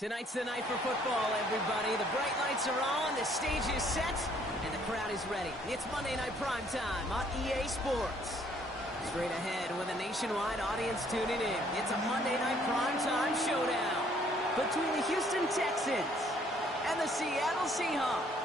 Tonight's the night for football, everybody. The bright lights are on, the stage is set, and the crowd is ready. It's Monday Night Primetime on EA Sports. Straight ahead with a nationwide audience tuning in. It's a Monday Night Primetime showdown between the Houston Texans and the Seattle Seahawks.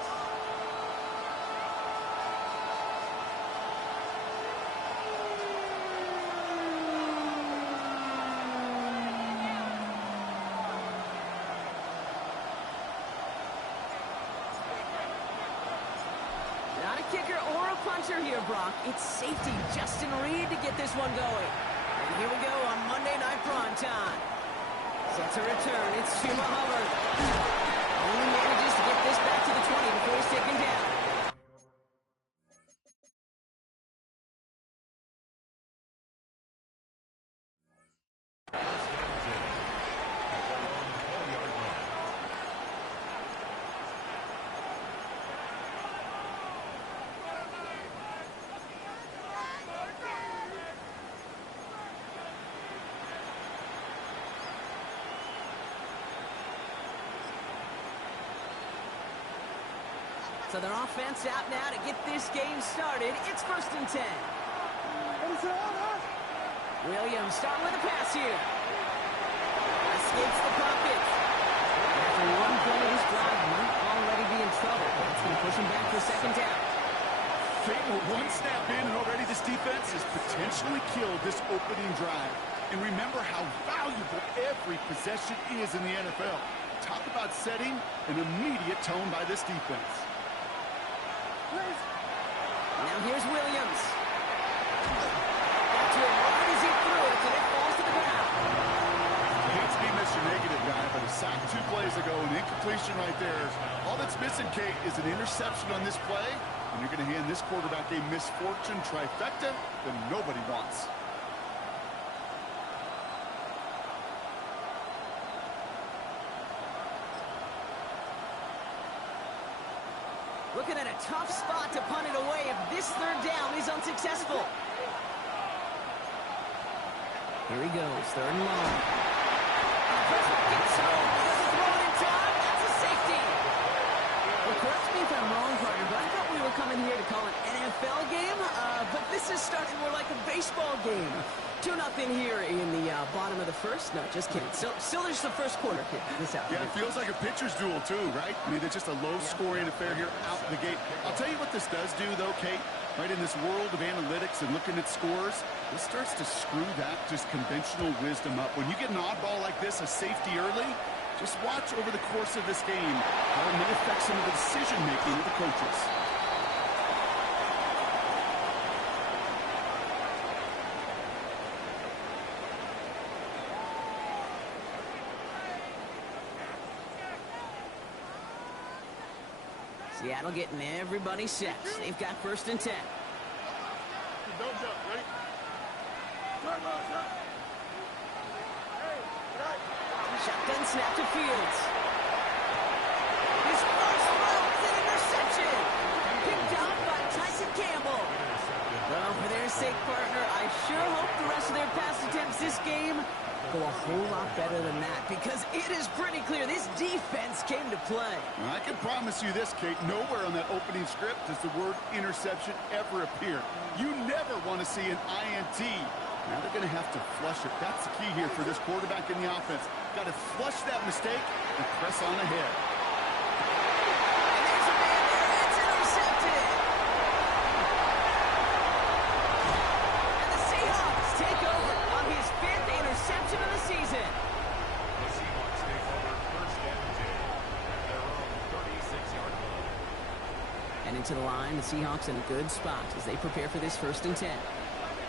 Not a kicker or a puncher here, Brock. It's safety Justin Reed to get this one going. And here we go on Monday Night Primetime. Set to return. It's Shuma Hubbard. Only manages to get this back to the 20 before he's taken down. So their offense out now to get this game started. It's 1st and 10. Williams starting with a pass here. Escapes the pocket. After one play of this drive, might already be in trouble. It's going to push him back for second down. Fatal one snap in, and already this defense has potentially killed this opening drive. And remember how valuable every possession is in the NFL. Talk about setting an immediate tone by this defense. Now here's Williams. Back to him right as he threw it, and it falls to the ground. Hates to be Mr. Negative guy, but a sack 2 plays ago, an incompletion right there. All that's missing, Kate, is an interception on this play, and you're going to hand this quarterback a misfortune trifecta that nobody wants. Looking at a tough spot to punt it away if this third down is unsuccessful. Here he goes, 3rd and long. Gets home, doesn't throw it in time, that's a safety. Well, correct me if I'm wrong, partner, but I thought we were coming here to call an NFL game, but this is starting more like a baseball game. 2-0 here in the bottom of the first. No, just kidding. Still there's the first quarter. Yeah, it feels like a pitcher's duel too, right? I mean, it's just a low-scoring affair here out the gate. I'll tell you what this does do, though, Kate. Right in this world of analytics and looking at scores, this starts to screw that just conventional wisdom up. When you get an oddball like this, a safety early, just watch over the course of this game how it may affect some of the decision-making of the coaches. Seattle getting everybody set. They've got 1st and 10. Don't jump, ready? Shotgun snap to Fields. His first throw is an interception. Picked off by Tyson Campbell. Well, for their sake, partner, I sure hope the rest of their pass attempts this game go a whole lot better than that, because it is pretty clear this defense came to play. I can promise you this, Kate, nowhere on that opening script does the word interception ever appear. You never want to see an INT. Now they're going to have to flush it. That's the key here for this quarterback in the offense. Got to flush that mistake and press on ahead. And there's a man there. It's intercepted. And the Seahawks take over on his 5th interception of the season. The Seahawks take over 1st and 10 at their own 36-yard line. And into the line, the Seahawks in a good spot as they prepare for this 1st and 10.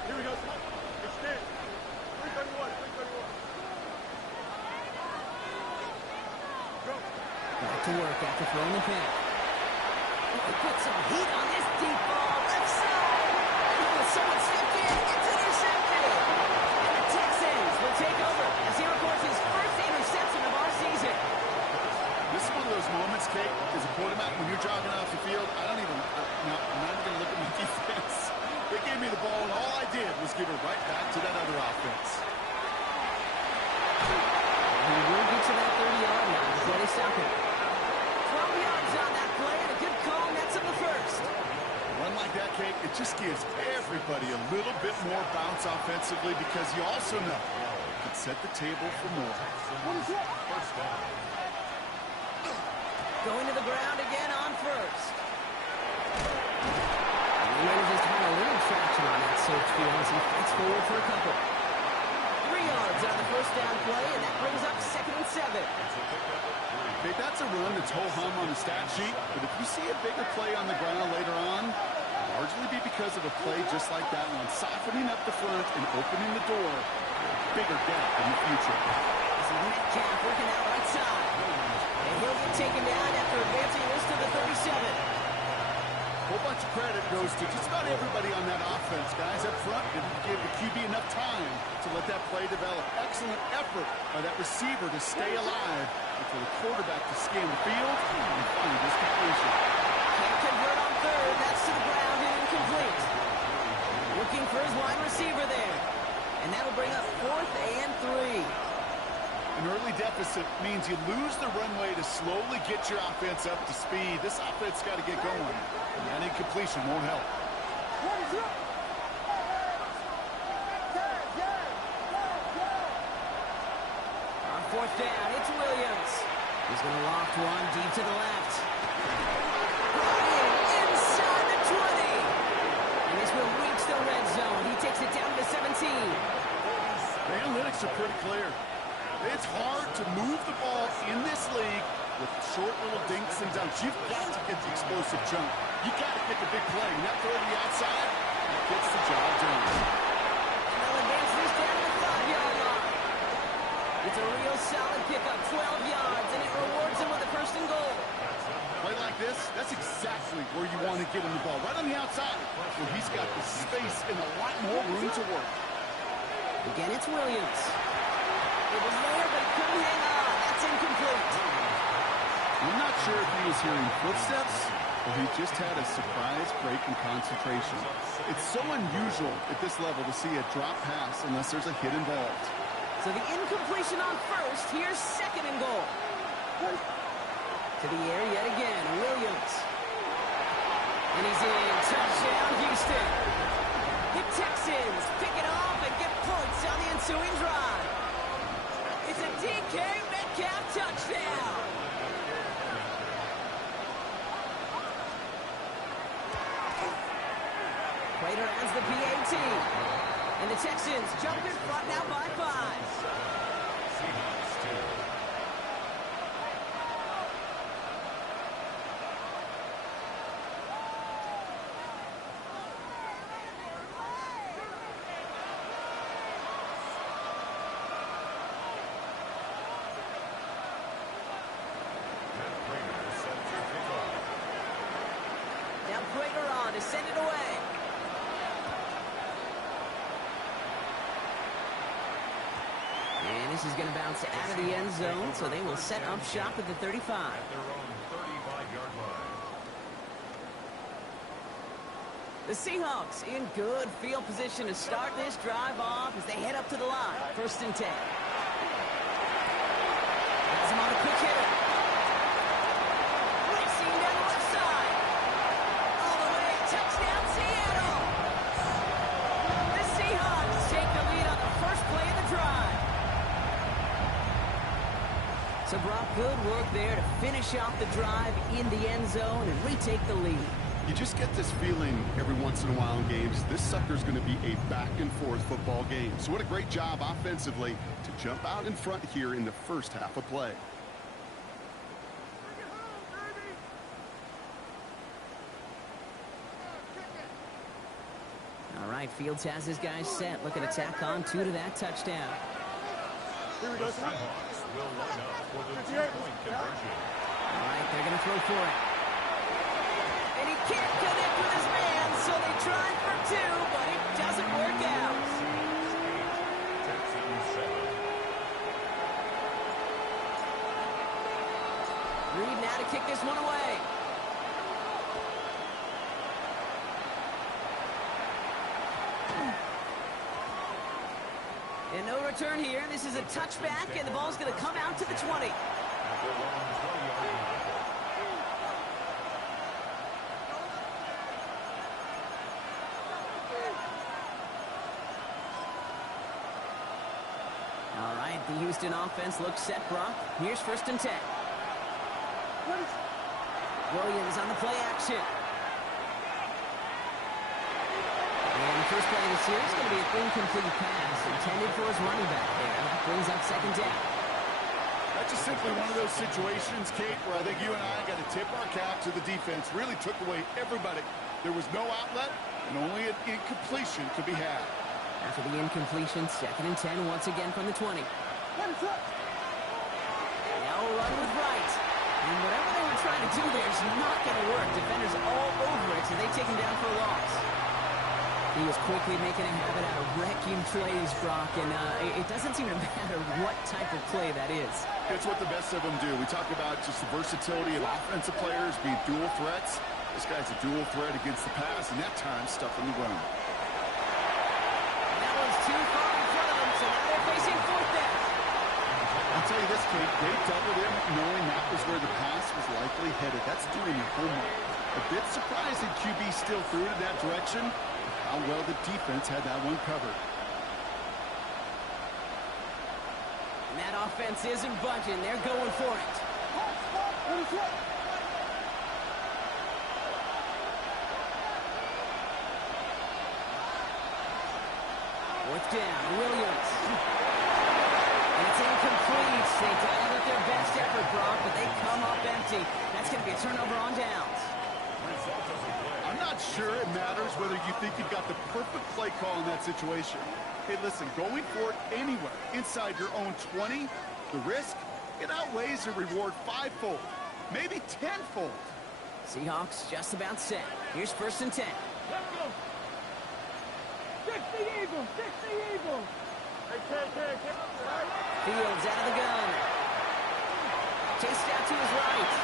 Here we go. Extend. 331. 331. Back to work after throwing the pick. He put some heat on this deep ball. Left side. Someone stepped in. It's intercepted. And the Texans will take over as he records his 1st interception of our season. This is one of those moments, Kate, as a quarterback, when you're jogging off the field, I'm not even going to look at my defense. They gave me the ball, and all I did was give it right back to that other offense. He will get to that 30-yard line. just gives everybody a little bit more bounce offensively because you also know it could set the table for more. First down. Going to the ground again on first. He manages to find a little traction on that search field as he fights forward for a couple. 3 yards on the first down play, and that brings up 2nd and 7. Okay, that's a run that's ho-hum on the stat sheet, but if you see a bigger play on the ground later on, it'll largely be because of a play just like that one, softening up the front and opening the door for a bigger gap in the future. This is Metcalf working out right side. And he'll get taken down after advancing this to the 37. A whole bunch of credit goes to just about everybody on that offense, guys. Up front, didn't give the QB enough time to let that play develop. Excellent effort by that receiver to stay alive and for the quarterback to scan the field and find his completion. Can't convert on third. That's to the ground and incomplete. Looking for his wide receiver there. And that'll bring up 4th and 3. An early deficit means you lose the runway to slowly get your offense up to speed. This offense got to get going, and that incompletion won't help. On 4th down, it's Williams. He's going to loft one deep to the left. Bryant inside the 20. And this will reach the red zone. He takes it down to 17. The analytics are pretty clear. It's hard to move the ball in this league with short little dinks and dunks. You've got to get the explosive jump. You've got to get the big play. And that throw to the outside, that gets the job done. And they'll advance this down to the 5-yard line. It's a real solid pickup, 12 yards, and it rewards him with a 1st and goal. Play like this, that's exactly where you want to get him the ball. Right on the outside, where he's got the space and a lot more room to work. Again, it's Williams. It was there, but he couldn't hang on. That's incomplete. I'm not sure if he was hearing footsteps or he just had a surprise break in concentration. It's so unusual at this level to see a drop pass unless there's a hit involved. So the incompletion on first. Here's 2nd and goal. To the air yet again, Williams. And he's in. Touchdown, Houston. The Texans pick it off and get points on the ensuing drive. It's a DK Metcalf touchdown. Prater has the PAT. And the Texans jump in front now by 5. Seahawks 2. Now Prater on to send it away. And this is going to bounce out of the end zone, so they will set up shop at the 35. At their own 35-yard line. The Seahawks in good field position to start this drive off as they head up to the line. 1st and 10. Has him on a quick hitter. Racing down the left side. All the way, touchdown Seattle. The Seahawks take the lead on the first play of the drive. So Brock, good work there to finish off the drive in the end zone and retake the lead. You just get this feeling every once in a while in games. This sucker's going to be a back-and-forth football game. So what a great job offensively to jump out in front here in the first half of play. All right, Fields has his guys set. Looking to tack on 2 to that touchdown. The Seahawks will line up for the 2-point conversion. All right, they're going to throw for it. And he can't connect with his man, so they tried for 2, but it doesn't work out. Texans 7. Reed now to kick this one away. And no return here. This is a touchback, and the ball's going to come out to the 20. At their own 20-yard line. The Houston offense looks set, Brock. Here's 1st and 10. Williams on the play action. And the first play of the series is going to be an incomplete pass intended for his running back there. That brings up 2nd down. That's just simply one of those situations, Kate, where I think you and I got to tip our cap to the defense. Really took away everybody. There was no outlet, and only an incompletion could be had. After the incompletion, 2nd and 10 once again from the 20. Now a run with Wright. And whatever they were trying to do there is not going to work. Defenders all over it, so they take him down for a loss. He was quickly making a habit out of wrecking plays, Brock, and it doesn't seem to matter what type of play that is. It's what the best of them do. We talk about just the versatility of offensive players being dual threats. This guy's a dual threat against the pass, and that time stuffing the run. And that was too far in front of them, so now they're facing 4th down. I'll tell you this, Kate, they doubled him knowing that was where the pass was likely headed. That's doing your homework. A bit surprising QB still threw it in that direction. How well the defense had that one covered. And that offense isn't budging. They're going for it. 4th down, Williams. And it's incomplete. They dialed up their best effort, Brock, but they come up empty. That's going to be a turnover on downs. I'm not sure it matters whether you think you've got the perfect play call in that situation. Hey, listen, going for it anywhere inside your own 20, the risk, it outweighs the reward 5-fold, maybe 10-fold. Seahawks just about set. Here's 1st and 10. Let's go. Fix the Eagle. Fix the Eagle. Hey, Fields out of the gun. Chased out to his right.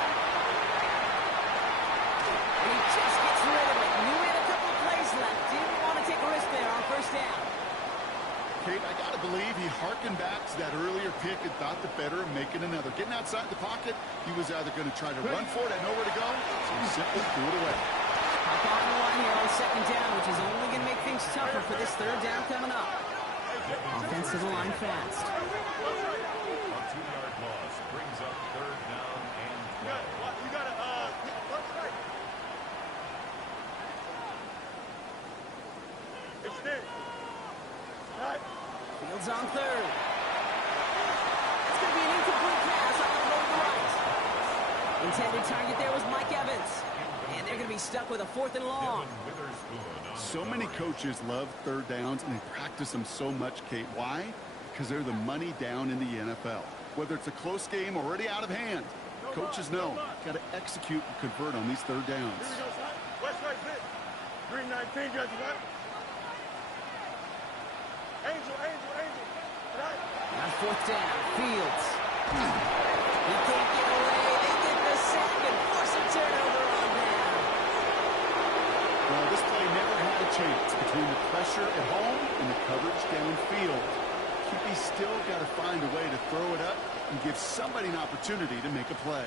And he just gets rid of it. Knew he had a couple of plays left. Didn't want to take a risk there on 1st down. Kate, I got to believe he harkened back to that earlier pick and thought the better of making another. Getting outside the pocket, he was either going to try to run for it, had nowhere to go, so he simply threw it away. Hop on the line here on 2nd down, which is only going to make things tougher for this 3rd down coming up. Offense to the line fast. A 2-yard loss brings up 3rd down and 12. You got to, what's right? Extend. Right. Fields on 3rd. It's going to be an incomplete pass on the low right. Intended target there was Mike Evans. And they're going to be stuck with a 4th and long. So many coaches love 3rd downs, and they practice them so much, Kate. Why? Because they're the money down in the NFL. Whether it's a close game or already out of hand, coaches know got to execute and convert on these 3rd downs. Here we go, son. West right fit. 319, judge, right? Angel. Right. On 4th down, Fields. He can't get away. They get the sack and force a turnover on down. Well, this play never had a chance between the pressure at home and the coverage downfield. QB still got to find a way to throw it up and give somebody an opportunity to make a play.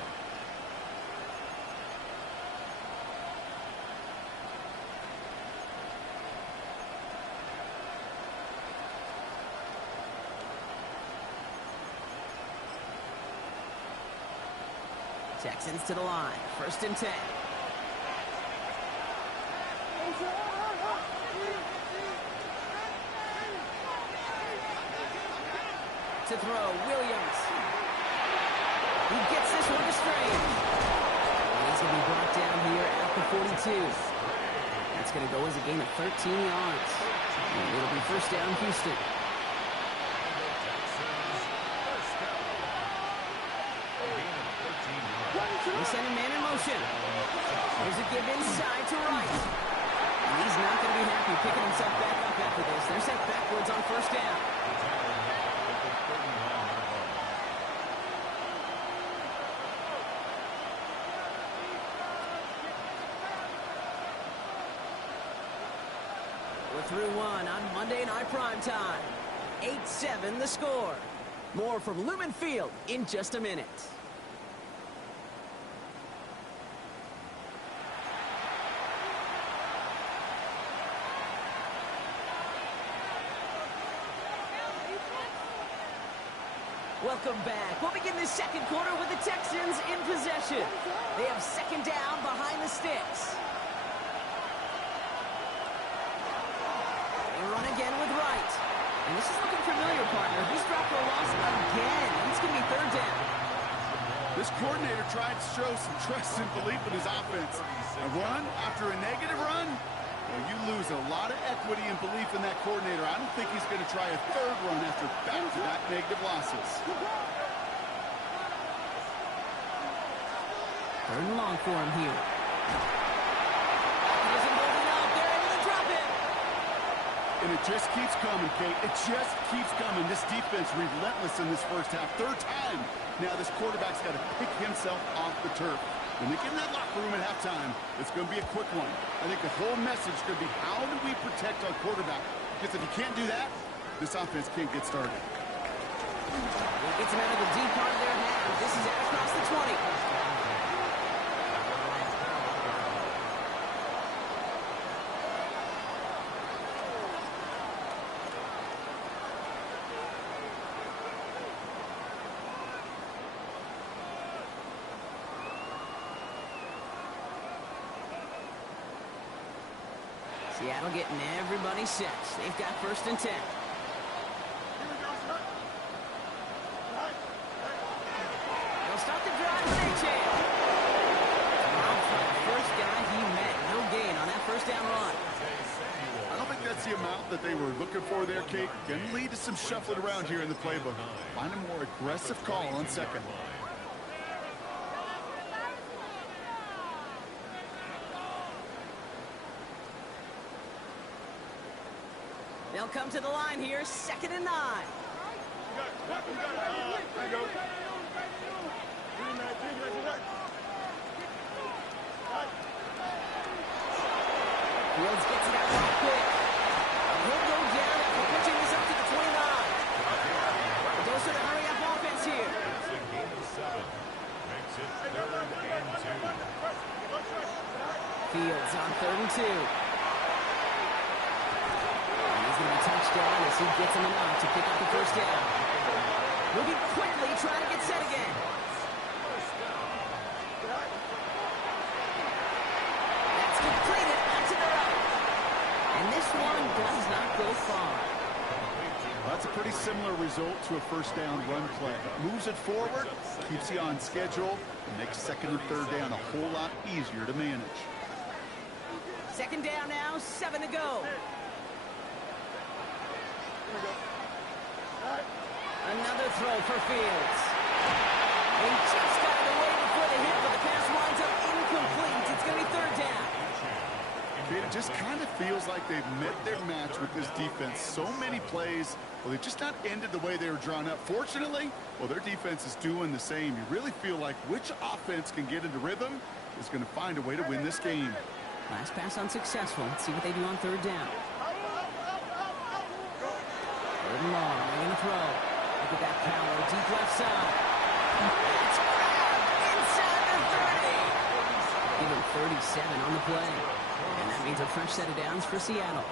Texans to the line. 1st and 10. To throw, Williams. He gets this one to Strange. He's going to be brought down here at the 42. That's going to go as a gain of 13 yards. And it'll be 1st down, Houston. They send a man in motion. There's a give inside to Wright. He's not going to be happy picking himself back up after this. They're sent backwards on 1st down. We're through one on Monday Night Primetime. 8-7 the score. More from Lumen Field in just a minute. Welcome back. We'll begin the second quarter with the Texans in possession. They have second down behind the sticks. They run again with Wright. And this is looking familiar, partner. He's dropped for a loss again. It's going to be third down. This coordinator tried to show some trust and belief in his offense. A run after a negative run? Well, you lose a lot of equity and belief in that coordinator. I don't think he's going to try a third run after back-to-back negative losses. Third and long for him here. He isn't holding up. They're able to drop it. And it just keeps coming, Kate. It just keeps coming. This defense relentless in this first half. Third time. Now this quarterback's got to pick himself off the turf. When they get in that locker room at halftime, it's going to be a quick one. I think the whole message is going to be, how do we protect our quarterback? Because if you can't do that, this offense can't get started. It gets him out of the deep part of their half. This is out across the 20. Seattle getting everybody set. They've got first and 10. They'll start the drive with A-Chain. First guy he met. No gain on that first down run. I don't think that's the amount that they were looking for there, Kate. Going to lead to some shuffling around here in the playbook. Find a more aggressive call on second. They'll come to the line here, 2nd and 9. Fields gets it out real quick. He'll go down after pitching this up to the 29. Those are the hurry-up offense here. It's a game of 7. Makes it 3rd and 2. Fields on 3rd and 2. He's going to be touchdown as he gets him enough to pick up the first down. Moving quickly, trying to get set again. That's completed out to the right. And this one does not go far. Well, that's a pretty similar result to a first down run play. Moves it forward, keeps you on schedule, and makes second and third down a whole lot easier to manage. Second down now, 7 to go. Another throw for Fields. He just got it away before the hit, but the pass winds up incomplete. It's going to be third down. It just kind of feels like they've met their match with this defense. So many plays, well, they've just not ended the way they were drawn up. Fortunately, well, their defense is doing the same. You really feel like which offense can get into rhythm is going to find a way to win this game. Last pass unsuccessful. Let's see what they do on third down. Third and long. They're going to throw. Look at that power. Deep left side. It's grabbed inside the 30. Give him 37 on the play. And that means a fresh set of downs for Seattle.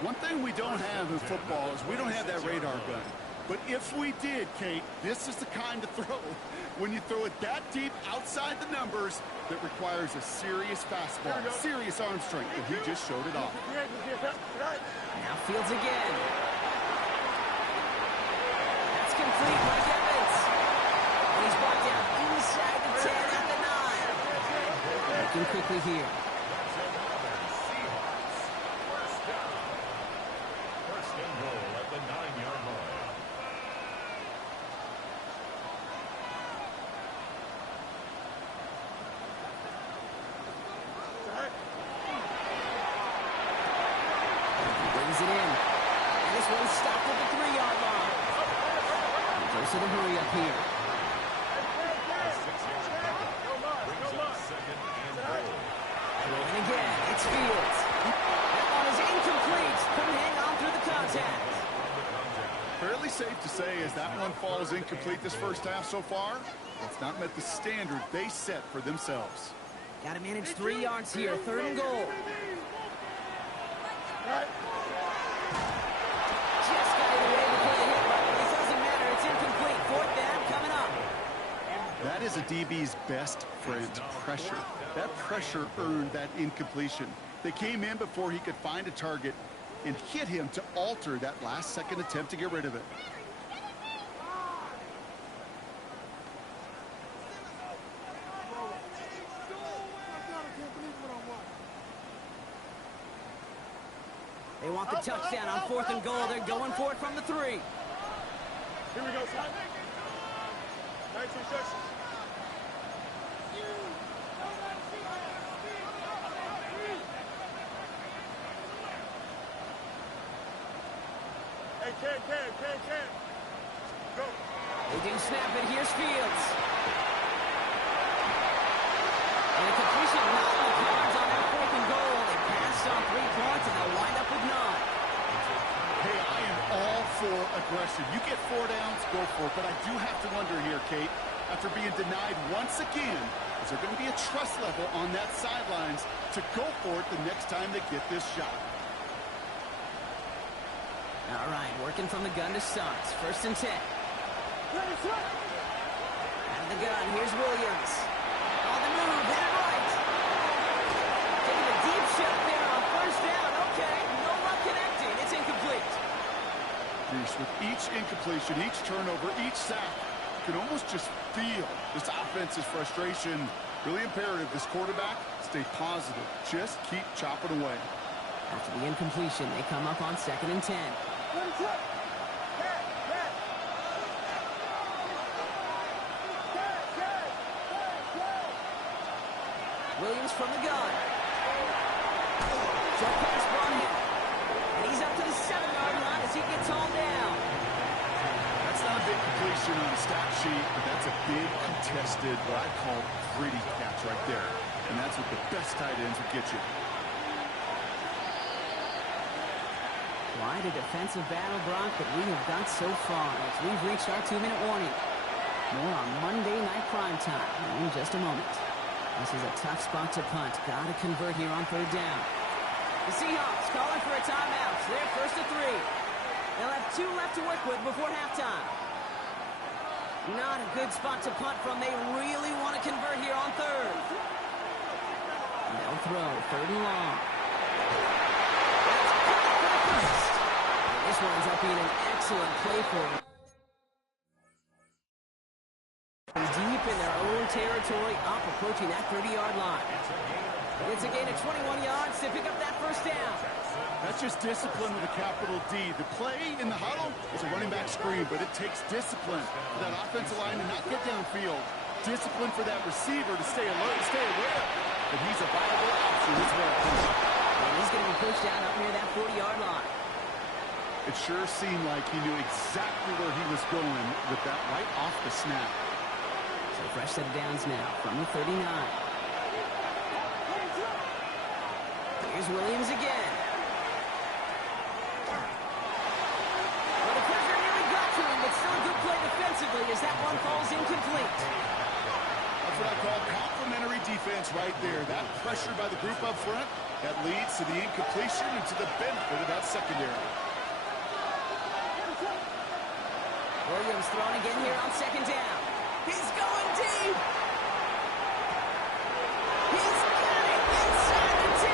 One thing we don't have in football is we don't have that radar gun. But if we did, Kate, this is the kind of throw, when you throw it that deep outside the numbers, that requires a serious fastball, serious arm strength, and he just showed it off. Now Fields again. That's complete, Mike Evans. And he's brought down inside the 10 at the 9. Looking quickly here. First and goal at the 9-yard line. Brings it in. And this one's stopped at the 3-yard line. He goes to the hurry up here. And again, it's Fields. That one is incomplete. Couldn't hang on through the contact. Fairly safe to say as that one falls incomplete this first half so far, it's not met the standard they set for themselves. Got to manage 3 yards here. Third and goal. Just got it away before the hit, but it doesn't matter. It's incomplete. is a DB's best friend, pressure. That pressure earned that incompletion. They came in before he could find a target and hit him to alter that last-second attempt to get rid of it. They want the touchdown on 4th and goal. They're going for it from the 3. Here we go, son. Nice reception. Hey, Ken. Go. They do snap it. Here's Fields. And a completion not in the cards on that 4th and goal. They passed on 3 points, and they'll wind up with 9. Hey, I am all for aggression. You get 4 downs, go for it. But I do have to wonder here, Kate, after being denied once again, is there going to be a trust level on that sidelines to go for it the next time they get this shot? All right, working from the gun to Suggs. 1st and 10. Out of the gun, here's Williams. On the move, hit it right. Taking a deep shot there on 1st down. Okay, no luck connecting. It's incomplete. Bruce, with each incompletion, each turnover, each sack, you can almost just feel this offense's frustration. Really imperative this quarterback stay positive. Just keep chopping away. After the incompletion, they come up on 2nd and 10. Williams from the gun. Jump pass brought him. And he's up to the 7-yard line as he gets hauled down. That's not a big completion on a stat sheet, but that's a big contested, what I call gritty catch right there. And that's what the best tight ends will get you. Quite a defensive battle, Brock, that we have got so far as we've reached our 2-minute warning. More on Monday Night Primetime in just a moment. This is a tough spot to punt. Got to convert here on 3rd down. The Seahawks calling for a timeout. So they're 1st and 3. They'll have 2 left to work with before halftime. Not a good spot to punt from. They really want to convert here on 3rd. They'll throw 3rd and long. This one ends up being an excellent play for him. Deep in their own territory, up approaching that 30-yard line. It's a gain of 21 yards to pick up that 1st down. That's just discipline with a capital D. The play in the huddle is a running back screen, but it takes discipline for that offensive line to not get downfield. Discipline for that receiver to stay alert, stay aware that he's a viable option as well. And he's going to be pushed down up near that 40-yard line. It sure seemed like he knew exactly where he was going with that right off the snap. So fresh set of downs now from the 39. Here's Williams again. Well, the pressure nearly got to him, but still a good play defensively as that one falls incomplete. That's what I call complimentary defense right there. That pressure by the group up front, that leads to the incompletion and to the benefit of that secondary. Williams throwing again here on 2nd down. He's going deep. He's got it inside the 10.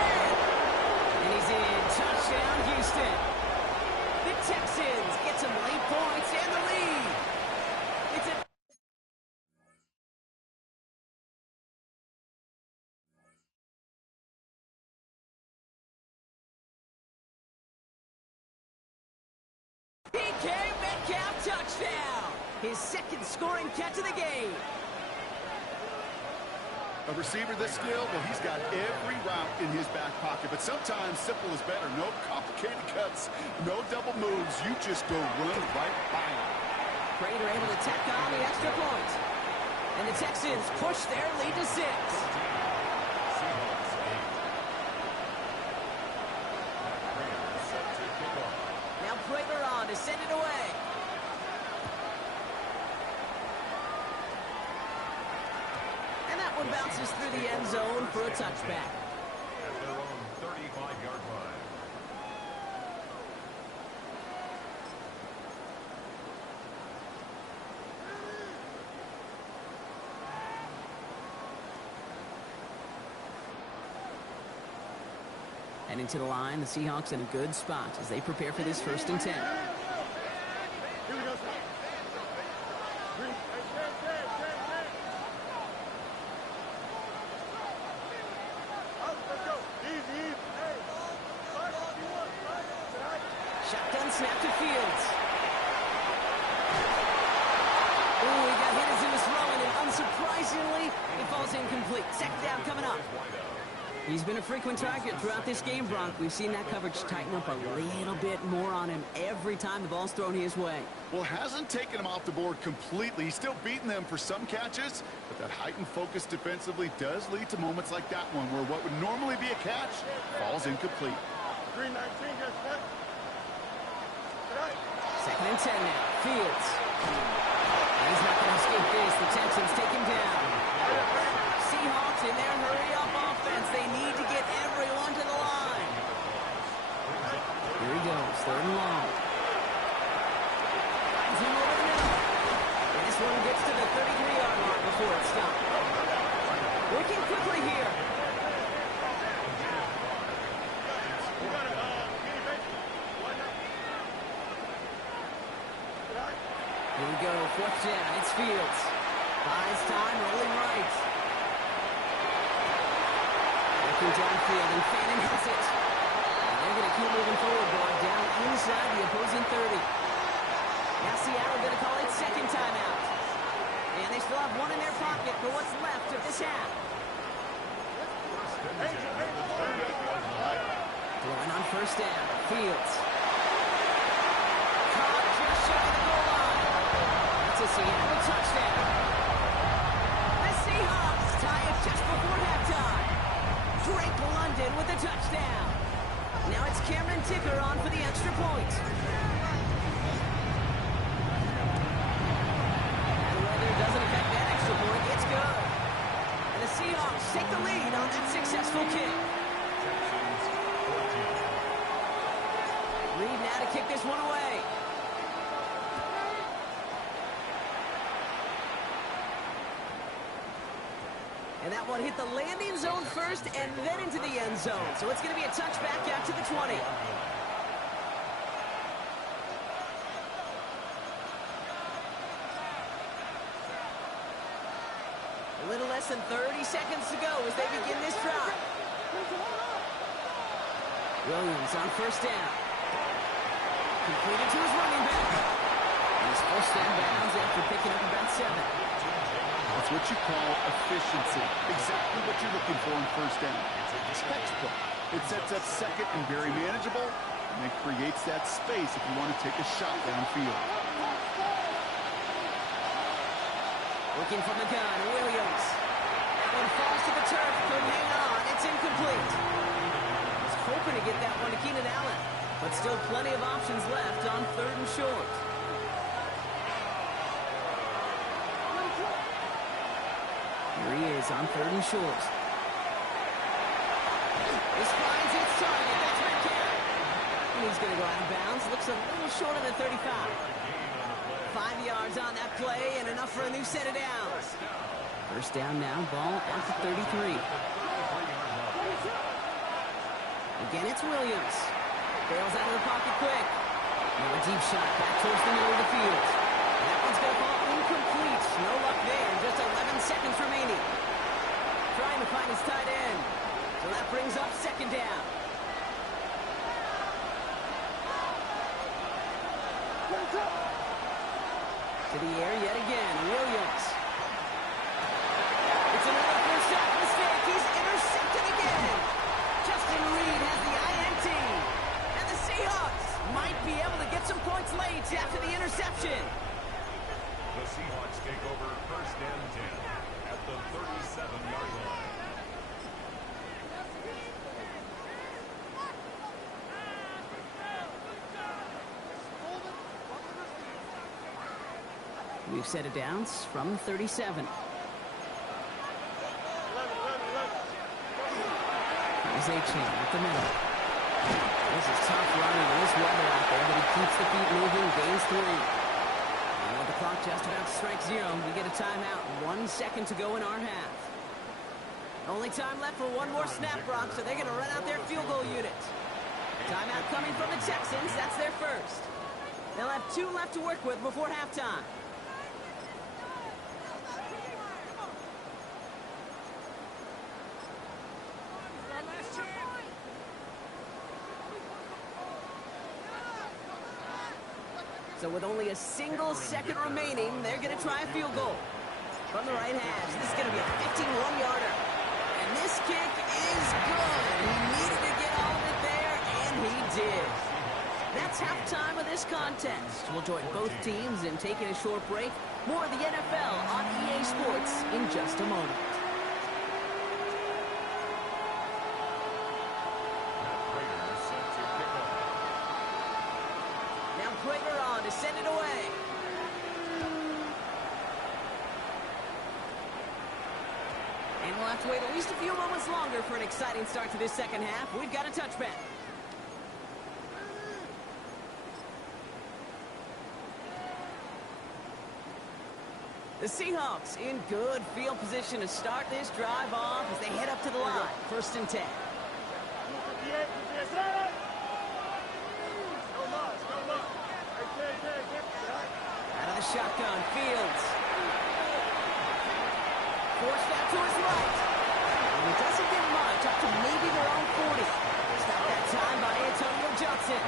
And he's in. Touchdown, Houston. The Texans get some late points and the lead. It's a DK Metcalf touchdown. His 2nd scoring catch of the game. A receiver this skilled, well, he's got every route in his back pocket. But sometimes simple is better. No complicated cuts, no double moves. You just go run right by him. Prater able to tack on the extra point. And the Texans push their lead to 6. Now Prater on to send it away. And that one bounces through the end zone for a touchback. At their own 35-yard line. Heading to the line, the Seahawks in a good spot as they prepare for this 1st and 10. Shotgun snap to Fields. Oh, he got hit as he was throwing, and unsurprisingly, it falls incomplete. 2nd down coming up. He's been a frequent target throughout this game, Bronk. We've seen that coverage tighten up a little bit more on him every time the ball's thrown his way. Well, hasn't taken him off the board completely. He's still beating them for some catches, but that heightened focus defensively does lead to moments like that one where what would normally be a catch falls incomplete. 2nd and 10 now. Fields. And he's not going to escape this. The Texans take him down. Seahawks in their hurry-up offense. They need to get everyone to the line. Here he goes. 3rd and long. Finds him over the middle. And this one gets to the 33-yard mark before it's stopped. Working quickly here. Here we go, 4th down, it's Fields. Buys time, rolling right. Working downfield, and Fannin hits it. And they're going to keep moving forward, ball down inside the opposing 30. Now Seattle going to call it 2nd timeout. And they still have one in their pocket for what's left of this half. Throwing on 1st down, Fields. Caught just shy of the goal line. It's a Seattle touchdown. The Seahawks tie it just before halftime. Drake London with the touchdown. Now it's Cameron Ticker on for the extra point. And weather doesn't affect that extra point. It's good. And the Seahawks take the lead on that successful kick. Reed now to kick this one away. And that one hit the landing zone first and then into the end zone. So it's going to be a touchback out to the 20. A little less than 30 seconds to go as they begin this drive. Williams on 1st down. Completed to his running back. He's first down bounds after picking up about 7. That's what you call efficiency. Exactly what you're looking for in 1st down. It's textbook. It sets up 2nd and very manageable, and it creates that space if you want to take a shot downfield. Looking from the gun, Williams. That one falls to the turf, couldn't hang on. It's incomplete. Was hoping to get that one to Keenan Allen, but still plenty of options left on 3rd and short. Here he is on 3rd and short. This finds its target. That's McCann. And he's going to go out of bounds. Looks a little short of the 35. 5 yards on that play and enough for a new set of downs. 1st down now, ball at the 33. Again, it's Williams. Bails out of the pocket quick. Now a deep shot back towards the middle of the field. And that one's going to fall incomplete. No luck there. Just 11 seconds remaining. Trying to find his tight end. So that brings up 2nd down. To the air yet again. Williams. It's another 1st down mistake. He's intercepted again. Justin Reed has the INT. And the Seahawks might be able to get some points late after the interception. The Seahawks take over 1st and 10 at the 37-yard line. We've set it downs from 37. Here's A-Chain at the middle. This is tough running in this weather out there, but he keeps the feet moving, gains 3. And with the clock just about to strike 0, we get a timeout. 1 second to go in our half. Only time left for one more snap, Brock, so they're going to run out their field goal unit. Timeout coming from the Texans. That's their first. They'll have 2 left to work with before halftime. So with only a single second remaining, they're going to try a field goal. From the right hash, this is going to be a 51-yarder. And this kick is good. He needed to get all of it there, and he did. That's halftime of this contest. We'll join both teams in taking a short break. More of the NFL on EA Sports in just a moment. Now Prager on to send it away. And we'll have to wait at least a few moments longer for an exciting start to this second half. We've got a touchback. The Seahawks in good field position to start this drive off as they head up to the line. 1st and 10. Out of the shotgun, Fields. Forced out to his right. And he doesn't get much, up to maybe their own 40. Stopped that time by Antonio Johnson.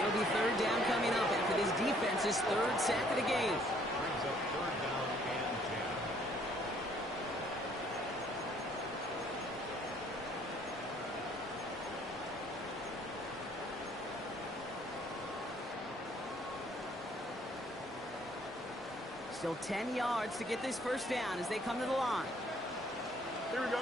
It'll be 3rd down coming up after this defense's 3rd sack of the game. Brings up 3rd down and 10. Still 10 yards to get this 1st down as they come to the line. Here we go.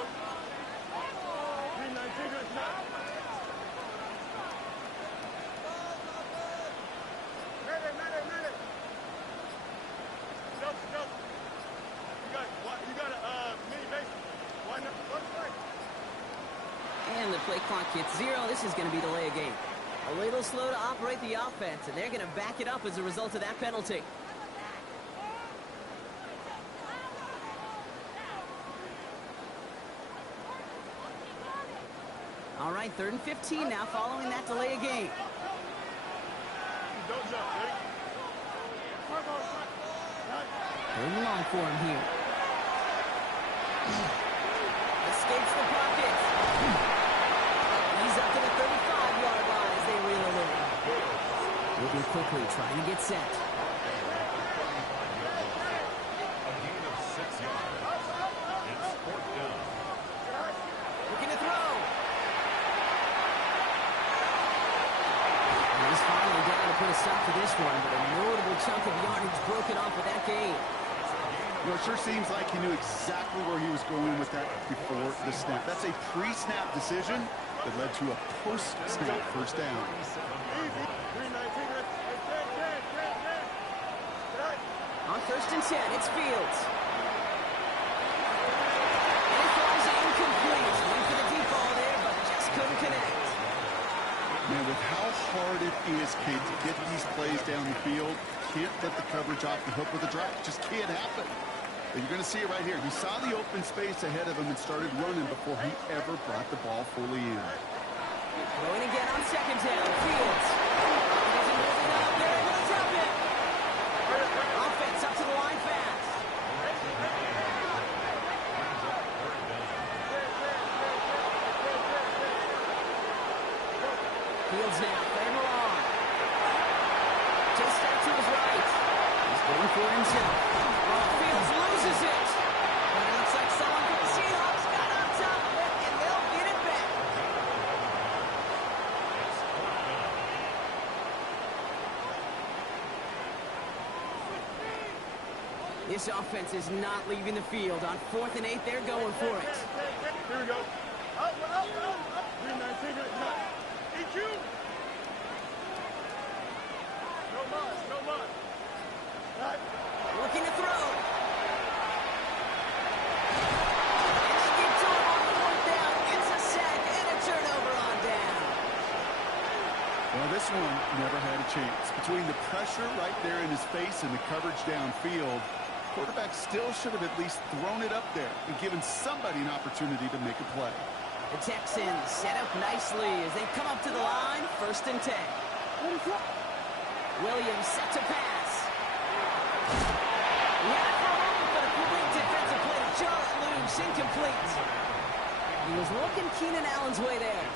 And the play clock hits 0. This is going to be delay a game. A little slow to operate the offense, and they're going to back it up as a result of that penalty. All right, 3rd and 15 now following that delay of game. Third and long for him here. Escapes the pocket. He's up to the 35-yard line as they reel him in. Moving quickly, trying to get set. A gain of 6 yards. It's 4th down. Looking to throw. And he's finally down to put a stop to this one, but a notable chunk of yardage broken off with that gain. You know, it sure seems like he knew exactly where he was going with that before the snap. That's a pre-snap decision that led to a post-snap 1st down. On 1st and 10, it's Fields. And it falls incomplete. Went for the deep ball there, but just couldn't connect. Man, with how hard it is, Kate, to get these plays down the field, can't let the coverage off the hook with a drop. Just can't happen. But you're going to see it right here. He saw the open space ahead of him and started running before he ever brought the ball fully in. Going again on 2nd down, Fields. He's moving up there, going to drop it. Offense up to the line fast. Fields now, 3rd and long. Just out to his right. He's going for himself. Oh, Fields loses it. But it looks like someone from the Seahawks got on top of it, and they'll get it back. This offense is not leaving the field. On 4th and 8, they're going for it. Here we go. Up. 3-19. EQ. No more. Right. Looking to throw. And they get to him on 4th down. Gets a sack and a turnover on down. This one never had a chance. Between the pressure right there in his face and the coverage downfield, quarterback still should have at least thrown it up there and given somebody an opportunity to make a play. The Texans set up nicely as they come up to the line, 1st and 10. Williams set to pass. He had it for a moment, but a great defensive play to jar it loose, incomplete. He was looking Keenan Allen's way there,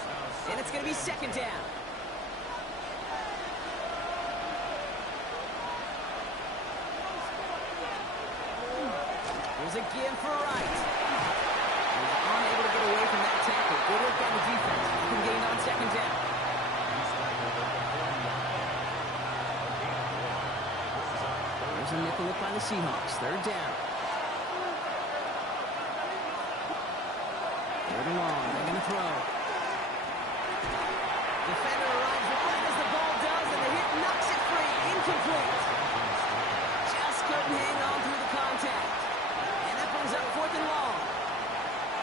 and it's going to be 2nd down. Here's a give for Wright. He's unable to get away from that tackle. Good work by the defense. He gained on 2nd down. There's a nickel look by the Seahawks. 3rd down. 3rd and long. They're going to throw. Defender arrives right as the ball does, and the hit knocks it free. Incomplete. Just couldn't hang on through the contact. And that brings up 4th and long.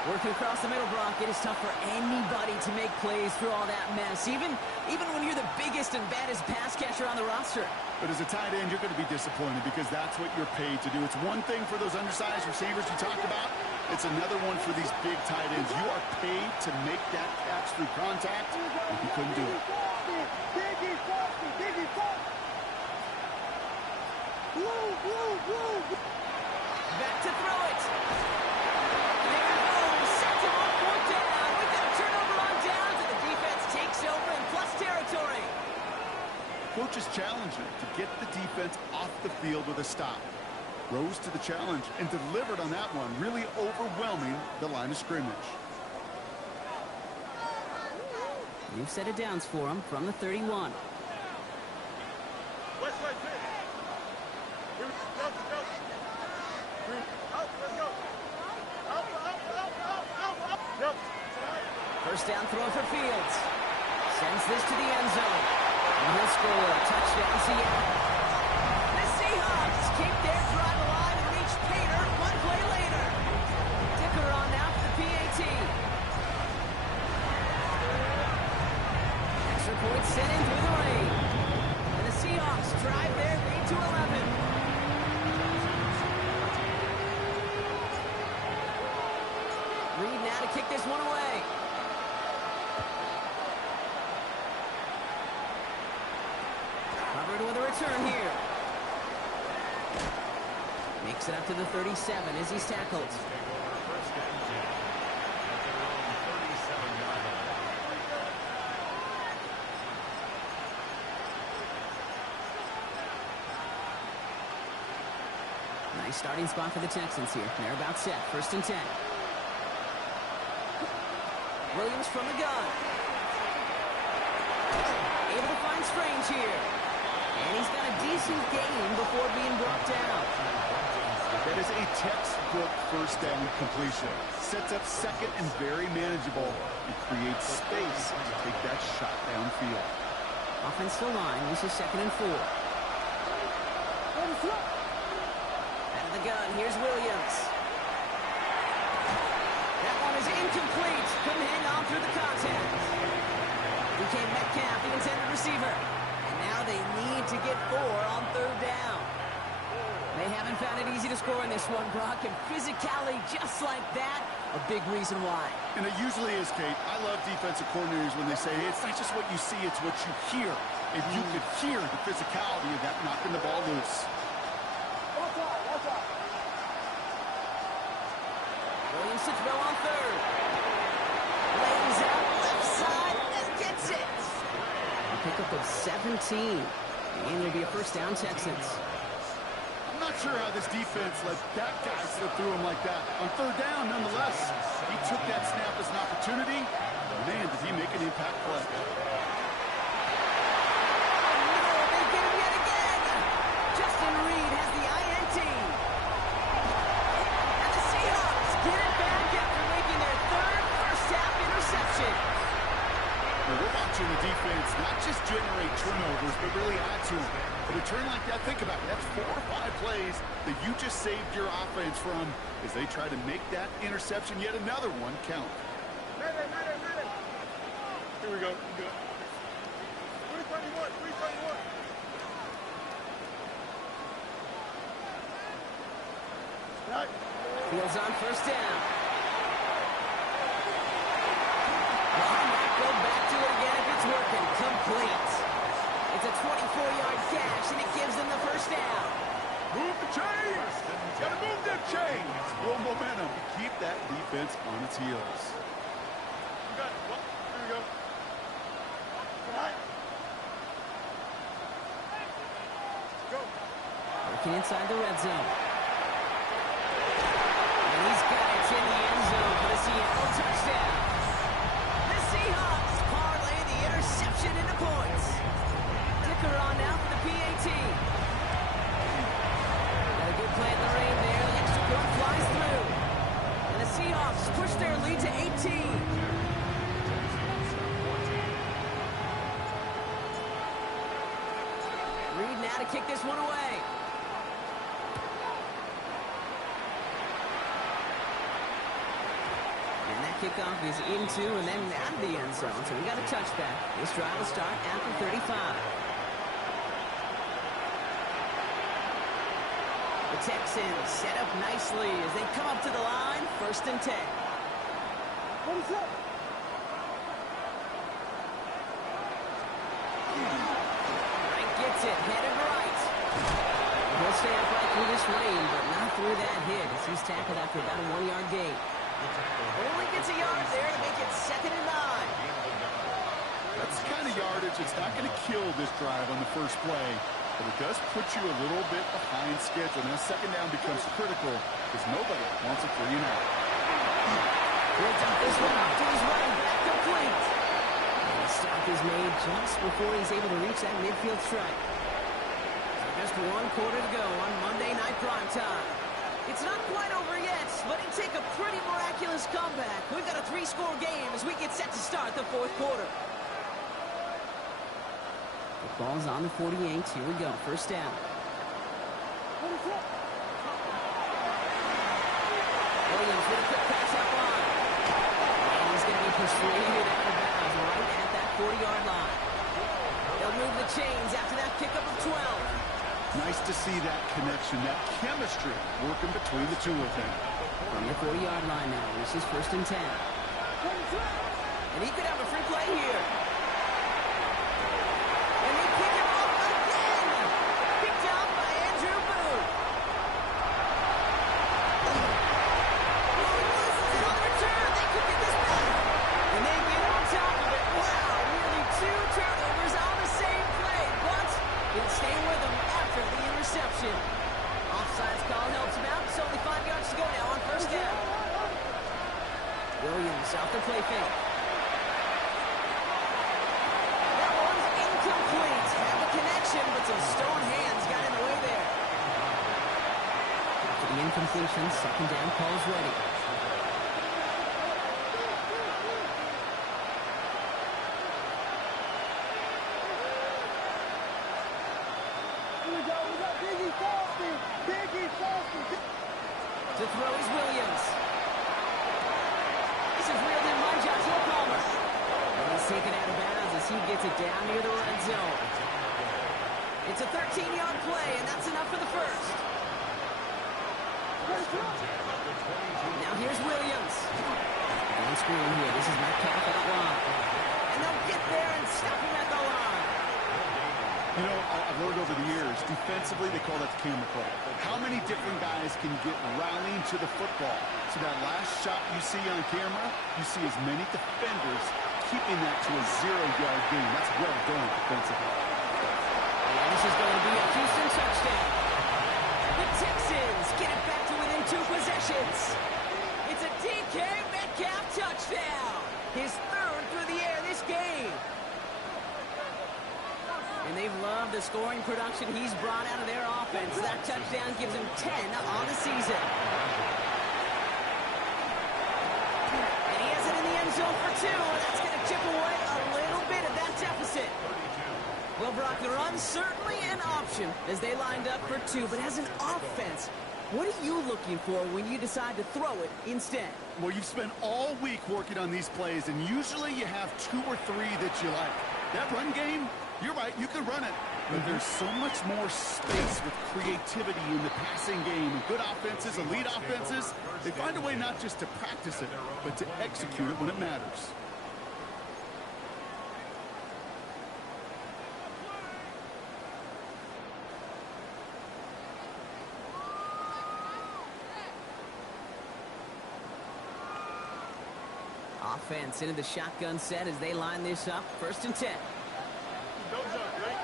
Working across the middle, Brock, it is tough for anybody to make plays through all that mess, even when you're the biggest and baddest pass catcher on the roster. But as a tight end, you're going to be disappointed because that's what you're paid to do. It's one thing for those undersized receivers you talked about. It's another one for these big tight ends. You are paid to make that catch through contact, and he couldn't do it. Back to throw it. There it goes. Set him on 4th down. We've got a turnover on downs, and the defense takes over in plus territory. Coach's challenger to get the defense off the field with a stop. Rose to the challenge and delivered on that one, really overwhelming the line of scrimmage. New set of downs for him from the 31. First down throw for Fields. Sends this to the end zone. And he'll score. Touchdown, Seattle. The Seahawks keep their drive alive and reach Pater 1 play later. Dicker on now for the PAT. Extra point sent in through the rain. And the Seahawks drive their lead to 11. Reed now to kick this one away. Covered with a return here. Makes it up to the 37 as he's tackled. Nice starting spot for the Texans here. They're about set. 1st and 10. Williams from the gun. Able to find Strange here. And he's got a decent gain before being brought down. That is a textbook 1st down completion. Sets up 2nd and very manageable. And creates space to take that shot downfield. Offensive line. This is 2nd and 4. Out of the gun. Here's Williams. That one is incomplete. Couldn't hang on through the contact. DK Metcalf, the intended receiver. And now they need to get 4 on 3rd down. They haven't found it easy to score in this one, Brock. And physicality just like that, a big reason why. And it usually is, Kate. I love defensive coordinators when they say, hey, it's not just what you see, it's what you hear. If you could hear the physicality of that knocking the ball loose. Williams to throw on 3rd. Lays out left side and gets it. A pickup of 17. And there'll be a 1st down, Texans. I'm not sure how this defense let that guy slip through him like that. On 3rd down, nonetheless, he took that snap as an opportunity. Man, did he make an impact play. The defense not just generate turnovers, but really add to them. But a turn like that, think about it. That's 4 or 5 plays that you just saved your offense from as they try to make that interception, yet another one, count. Here we go. Good. Fields on first down. Why not go back to it again if it's working? Complete. It's a 24-yard catch, and it gives them the first down. Move the chains! Gotta move them chains! Little momentum to keep that defense on its heels. You got it. Well, there we go. Go. Working inside the red zone. And he's got it in the end zone for the Seattle touchdown. The Seahawks parlay the interception into points. Ticker on now for the PAT. Got a good play in the rain there. The extra point flies through. And the Seahawks push their lead to 18. Reed now to kick this one away. And that kickoff is into and then out of the end zone. So we got a touchback. This drive will start after 35. The Texans set up nicely as they come up to the line. 1st and 10. What is up? Frank gets it, headed right. He'll stay upright through this rain, but not through that hit as he's tackled after about a 1-yard gain. Only gets a yard there to make it 2nd and 9. That's the kind of yardage that's not going to kill this drive on the first play, but it does put you a little bit behind schedule. Now 2nd down becomes critical because nobody wants a 3 and out. He'll dump this one off to his running back, complete. And the stop is made just before he's able to reach that midfield strike. So just 1 quarter to go on Monday Night Primetime. It's not quite over yet, but it take a pretty miraculous comeback. We've got a 3-score game as we get set to start the 4th quarter. The ball's on the 48. Here we go. 1st down. What is up? Williams with a quick pass out line. And he's going to be persuaded out of bounds right at that 40-yard line. They'll move the chains after that pickup of 12. Nice to see that connection, that chemistry working between the two of them. From the 40-yard line now, this is 1st and 10. And he could have a free play here. And they pick him up again. Picked out by Andrew Booth. And on the return, they could get this back. And they get on top of it. Wow, nearly 2 turnovers on the same play. But he'll stay with them after the interception. Offsides call helps him out. It's only 5 yards to go now on 1st down. Williams off the play fake. That one's incomplete. Had the connection, but some stone hands got in the way there. After the incompletion, 2nd down call's ready. We got Biggie Foster. Biggie Foster. To throw is Williams. This is reeled in by Joshua Palmer. And he's taken out of bounds as he gets it down near the red zone. It's a 13-yard play, and that's enough for the 1st. Now here's Williams. On screen here, this is Metcalf out wide. And they'll get there and stop him at the line. You know, I've learned over the years, defensively, they call that the camera play. How many different guys can get rallying to the football? So that last shot you see on camera, you see as many defenders keeping that to a 0-yard gain. That's well done defensively. And this is going to be a Houston touchdown. The Texans get it back to within 2 possessions. It's a DK Metcalf touchdown. His 3rd through the air this game. And they've loved the scoring production he's brought out of their offense. That touchdown gives him 10 on the season. And he has it in the end zone for 2, and that's going to chip away a little bit of that deficit. Well, Brock, the run's certainly an option as they lined up for 2, but as an offense, what are you looking for when you decide to throw it instead? Well, you've spent all week working on these plays, and usually you have 2 or 3 that you like. That run game, You're right, you can run it, but there's so much more space with creativity in the passing game. And good offenses, elite offenses, they find a way not just to practice it, but to execute it when it matters. Offense into the shotgun set as they line this up. 1st and 10. Don't jump, right?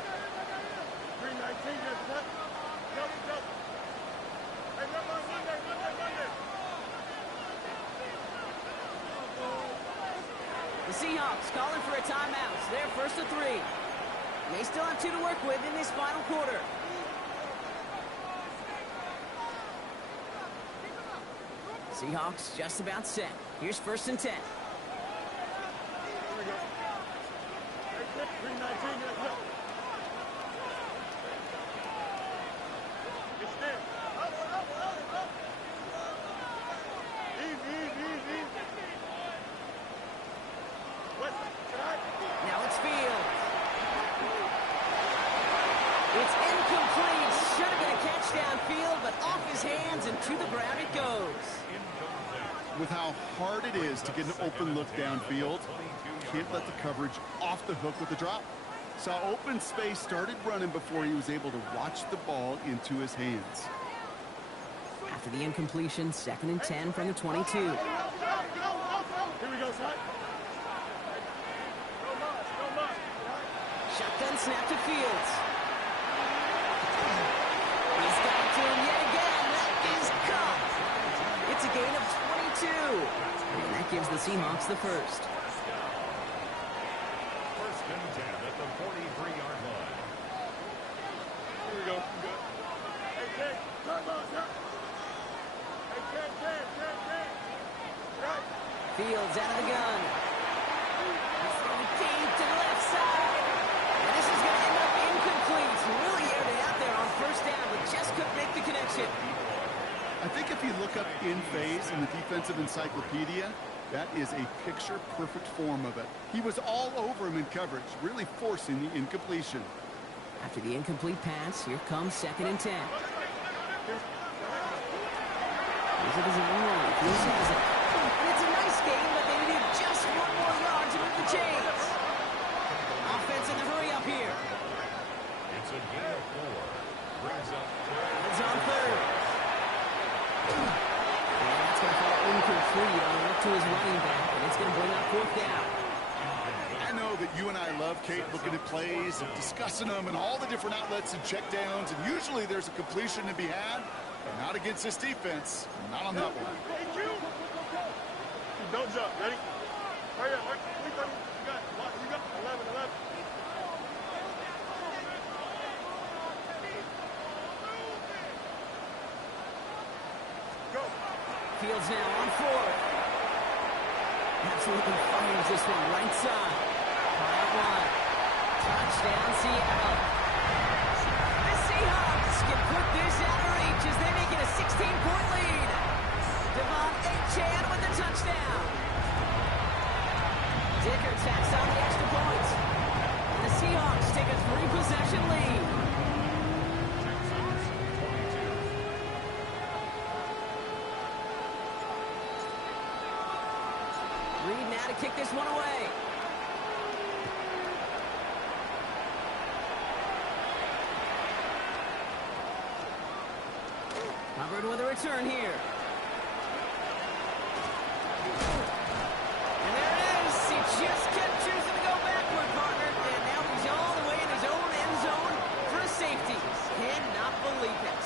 319, just what? Jump. Hey, run there. The Seahawks calling for a timeout. So they're 1st and 3. They still have 2 to work with in this final quarter. Seahawks just about set. Here's 1st and 10. Here we go. Hey, 319, just what? It's there. Up. Easy. West side. Now it's Fields. It's incomplete. Should have been a catch downfield, but off his hands and to the ground it goes. With how hard it is to get an open look downfield, can't let the coverage off the hook with the drop. Saw open space, started running before he was able to watch the ball into his hands. After the incompletion, 2nd and 10 from the 22. Here we go, son. Go much. Shotgun snap to Fields. He's got it to him yet again. That is caught. It's a gain of 22. And that gives the Seahawks the first. 1st and 10 at the 43-yard line. Here we go. Good. Hey, Ken. Turn on, sir. Hey, Ken. Right. Fields out of the gun. He's throwing deep to the left side. And this is going to end up incomplete. Really aired it out there on 1st down, but just couldn't make the connection. I think if you look up in phase in the defensive encyclopedia, that is a picture-perfect form of it. He was all over him in coverage, really forcing the incompletion. After the incomplete pass, here comes 2nd and 10. Here's it as a run. Fields has it. And it's a nice game, but they needed just 1 more yard to move the chains. Offense in the hurry up here. It's a gain of 4. Brings up It's on 3rd. And that's going to fall incomplete on the look to his running back, and it's going to bring up 4th down. I know that you and I love, Kate, looking at plays and discussing them and all the different outlets and checkdowns, and usually there's a completion to be had, but not against this defense. Not on that one. Don't jump. Ready? Hurry up. You got 11. Go. Fields now on 4th. Absolutely fires this one right side. High 1. Touchdown, Seattle. The Seahawks can put this out of reach as they make it a 16-point lead. Devon Achane with the touchdown. Dicker tacks on the extra point. And the Seahawks take a 3-possession lead. Reed now to kick this one away. Hubbard with a return here. And there it is. He just kept choosing to go backward, partner. And now he's all the way in his own end zone for a safety. Cannot believe it.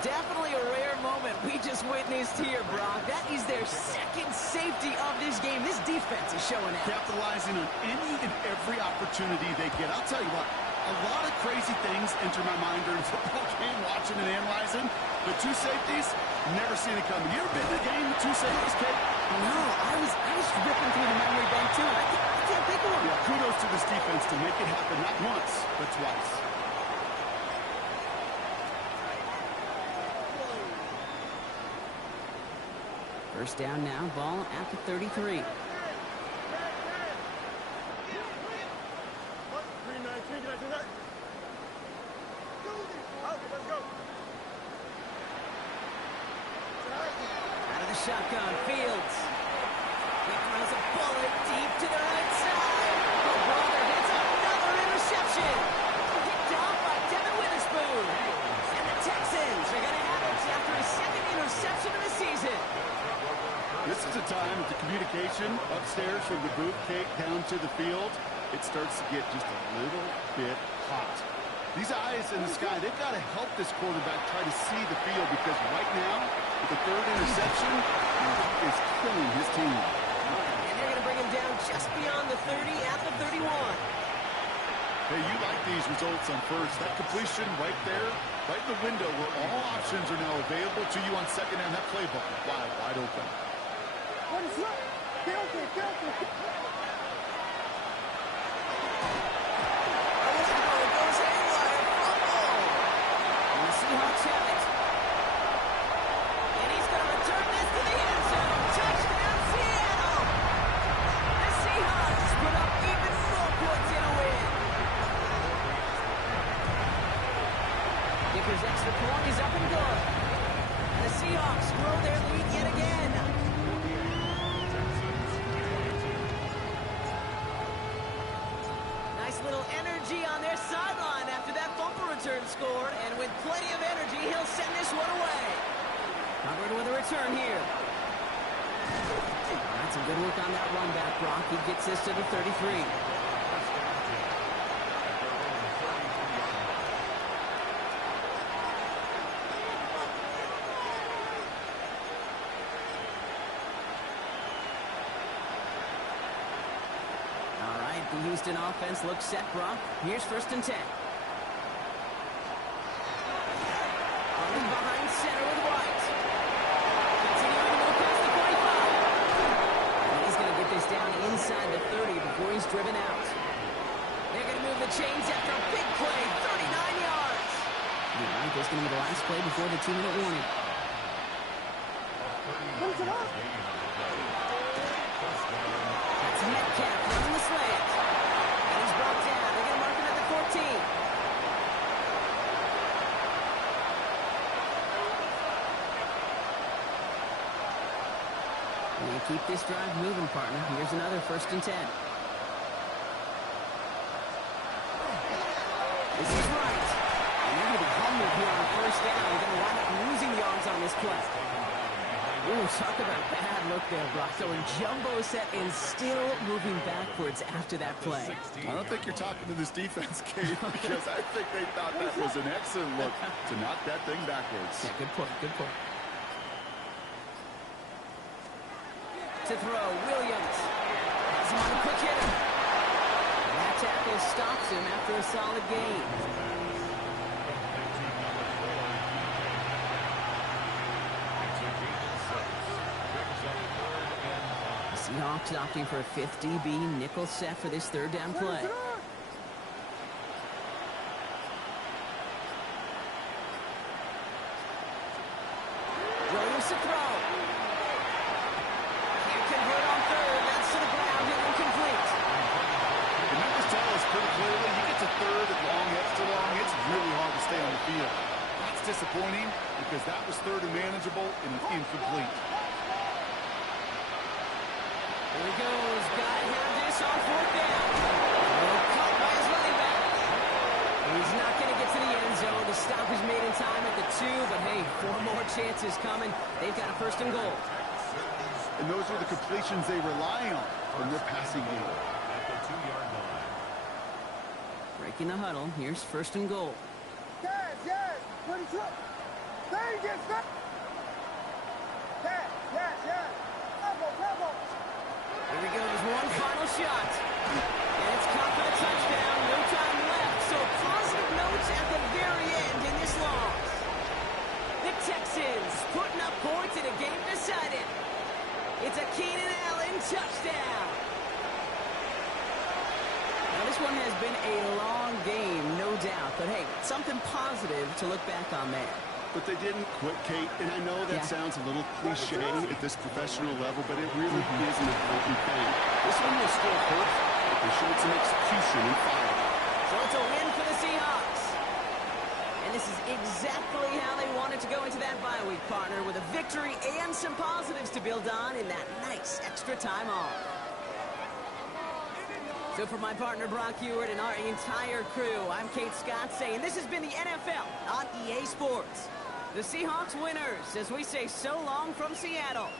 Definitely a rare moment we just witnessed here, Brock. That is their 2nd safety of this game. This defense is showing out. Capitalizing on any and every opportunity they get. I'll tell you what, a lot of crazy things enter my mind during a football game, watching and analyzing. The 2 safeties, never seen it coming. You ever been to a game with 2 safeties, Kate? No, I was ripping through the memory bank, too. I can't think of one. Yeah, kudos to this defense to make it happen not once, but twice. First down now, ball at the 33. 319. time that the communication upstairs from the booth cake down to the field, it starts to get just a little bit hot. These eyes in the sky, they've got to help this quarterback try to see the field, because right now, with the third interception, he is killing his team. And they're going to bring him down just beyond the 30 at the 31. Hey, you like these results on first. That completion right there, right in the window where all options are now available to you on second down. That play ball wide open. What is up? Careful, careful. Goes haywire. Fumble. And the Seahawks have it. And he's going to return this to the end zone. Touchdown, Seattle. The Seahawks put up even more points in a win. Kicker's extra point is up and good. And the Seahawks grow their lead yet again. Nice little energy on their sideline after that bumper return scored. And with plenty of energy, he'll send this one away. Covered with a return here. That's some good work on that run back, Brock. He gets this to the 33. The Houston offense looks set, Brock. Here's 1st and 10. Running behind center with White. Continuing to move past the 45. And he's going to get this down inside the 30 before he's driven out. They're going to move the chains after a big play, 39 yards. All right, that's going to be the last play before the 2-minute warning. That's Metcalf running the slant. He's brought down. They're going to mark him at the 14. And they keep this drive moving, partner. Here's another 1st and 10. This is right. And they're going to be humbled here on 1st down. They're going to wind up losing yards on this play. Ooh, talk about a bad look there, Brock. Going jumbo set and still moving backwards after that play. I don't think you're talking to this defense, Kate, because I think they thought that was an excellent look to knock that thing backwards. Yeah, good point, good point. To throw, Williams. Has him on a quick hitter. And that tackle stops him after a solid gain. Seahawks opting for a 5th DB nickel set for this 3rd down play. Williams to throw. Can't convert on 3rd. That's to the ground and incomplete. The numbers tell us pretty clearly, you get to 3rd and long, extra long, it's really hard to stay on the field. That's disappointing because that was 3rd and manageable and it's incomplete. Here he goes. Got to have this on 4th down. Caught by his running back. He's not going to get to the end zone. The stop is made in time at the 2, but hey, 4 more chances coming. They've got a 1st and goal. And those are the completions they rely on from their passing game. At the 2-yard line. Breaking the huddle. Here's 1st and goal. Yes. What is up? There he gets that. Yes. Bravo. Here he goes, one final shot. And it's caught for the touchdown. No time left. So positive notes at the very end in this loss. The Texans putting up points in a game decided. It's a Keenan Allen touchdown. Now this one has been a long game, no doubt. But hey, something positive to look back on there. But they didn't quit, Kate, and I know that sounds a little cliche at this professional level, but it really is an important thing. This one was still hurt, but they showed some execution and fire. So it's a win for the Seahawks. And this is exactly how they wanted to go into that bye week, partner, with a victory and some positives to build on in that nice extra time off. So for my partner Brock Hewitt and our entire crew, I'm Kate Scott saying this has been the NFL on EA Sports. The Seahawks winners as we say so long from Seattle.